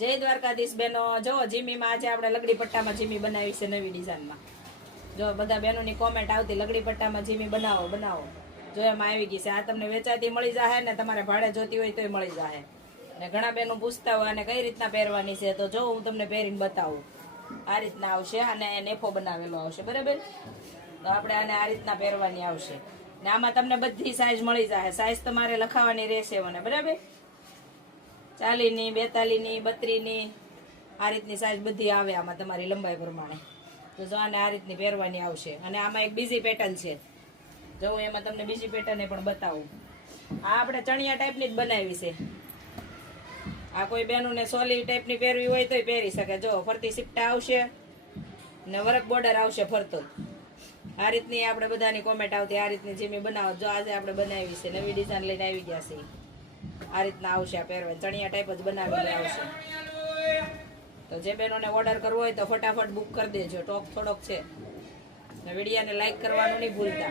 જય દ્વારકાધીશ બેનો. જો જીમીમાં આજે આપણે લગડી પટ્ટામાં જીમી બનાવી છે નવી ડિઝાઇનમાં. જો બધા બહેનોની કોમેન્ટ આવતી લગડી પટ્ટામાં જીમી બનાવો બનાવો. જો એમાં આવી ગઈ છે. આ તમને વેચાતી મળી જાય ને તમારે ભાડે જોતી હોય તોય મળી જાય. અને ઘણા બહેનો પૂછતા હોય અને કઈ રીતના પહેરવાની છે, તો જો હું તમને પહેરીને બતાવું. આ રીતના આવશે અને નેફો બનાવેલો આવશે, બરાબર. તો આપણે આને આ રીતના પહેરવાની આવશે ને આમાં તમને બધી સાઈઝ મળી જાય. સાઈઝ તમારે લખાવાની રહેશે મને, બરાબર. 40ની, 42ની, 32ની આ રીતની સાઈઝ બધી આવે આમાં તમારી લંબાઈ પ્રમાણે. તો જો આને આ રીતની પહેરવાની આવશે. અને આમાં એક બીજી પેટર્ન છે, જો હું એમાં તમને બીજી પેટર્ન પણ બતાવું. આ આપણે ચણિયા ટાઈપની જ બનાવી છે. આ કોઈ બહેનોને સોલી ટાઈપની પહેરવી હોય તોય પહેરી શકે. જો ફરતી સિપટા આવશે ને વર્ક બોર્ડર આવશે ફરતો. આ રીતની આપણે બધાની કોમેન્ટ આવતી આ રીતની જીમી બનાવો. જો આજે આપણે બનાવી છે, નવી ડિઝાઇન લઈને આવી ગયા છે. આ રીતના આવશે. આ પહેરવાની ચણિયા ટાઈપ જ બનાવેલી આવશે. તો જે બહેનોને ઓર્ડર કરવો હોય તો ફટાફટ બુક કરી દેજો. ટોક થોડોક છે. વિડીયોને લાઈક કરવાનું નહીં ભૂલતા.